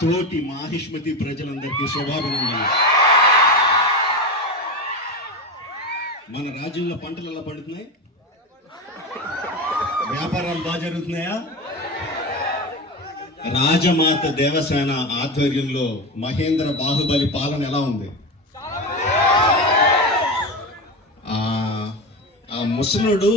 తోటి మాహిష్మతి ప్రజలందరికీ శుభాభినందనలు. మన రాజ్యంలో పంటలు ఎలా పండుతున్నాయి? వ్యాపారాలు బాగా జరుగుతున్నాయా? రాజమాత దేవసేన ఆధ్వర్యంలో మహేంద్ర బాహుబలి పాలన ఎలా ఉంది? ఆ ముసలుడు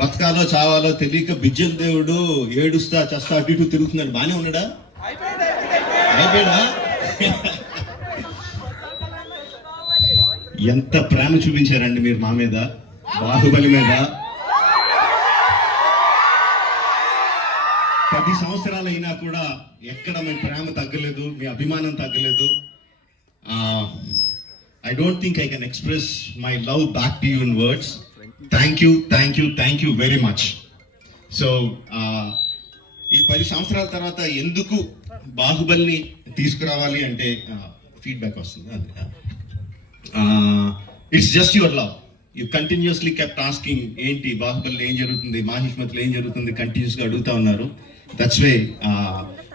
బతకాలో చావాలో తెలియక బిజ్జల దేవుడు ఏడుస్తా చస్తా అటు ఇటు తిరుగుతున్నాడు. బానే ఉన్నాడా? అయిపోయాడా? ఎంత ప్రేమ చూపించారండి మీరు మా మీద, బాహుబలి మీద. 10 సంవత్సరాలు అయినా కూడా ఎక్కడ మీ ప్రేమ తగ్గలేదు, మీ అభిమానం తగ్గలేదు. I don't think I can express my love back to you in words. Thank you very much. So, ఈ 10 సంవత్సరాల తర్వాత ఎందుకు బాహుబలిని తీసుకురావాలి అంటే ఫీడ్బ్యాక్ వస్తుంది. It's just your love. You continuously kept asking ఏంటి బాహుబలిలో ఏం జరుగుతుంది, మాహిష్మతిలో ఏం జరుగుతుంది, కంటిన్యూస్గా అడుగుతా ఉన్నారు. That's way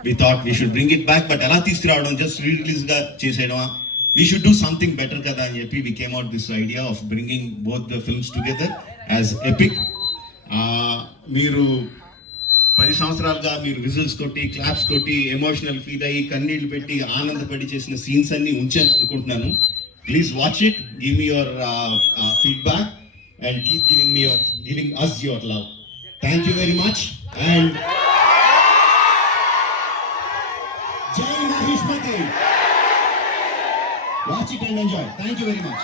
we thought we should bring it back. But ఎలా తీసుకురావడం, జస్ట్ రిలీజ్గా చేసేయడమా? We should do something better kada అని చెప్పి we came out this idea of bringing both the films together as epic. మీరు 10 సంవత్సరాలుగా మీరు విజిల్స్ కొట్టి, క్లాప్స్ కొట్టి, ఎమోషనల్ ఫీల్ అయ్యి, కన్నీళ్లు పెట్టి, ఆనందపడి చేసిన సీన్స్ అన్ని ఉంచాను అనుకుంటున్నాను. Please watch it, give me your feedback and keep giving us your love. Thank you very much and Jai Mahishmati. Watch it and enjoy. Thank you very much.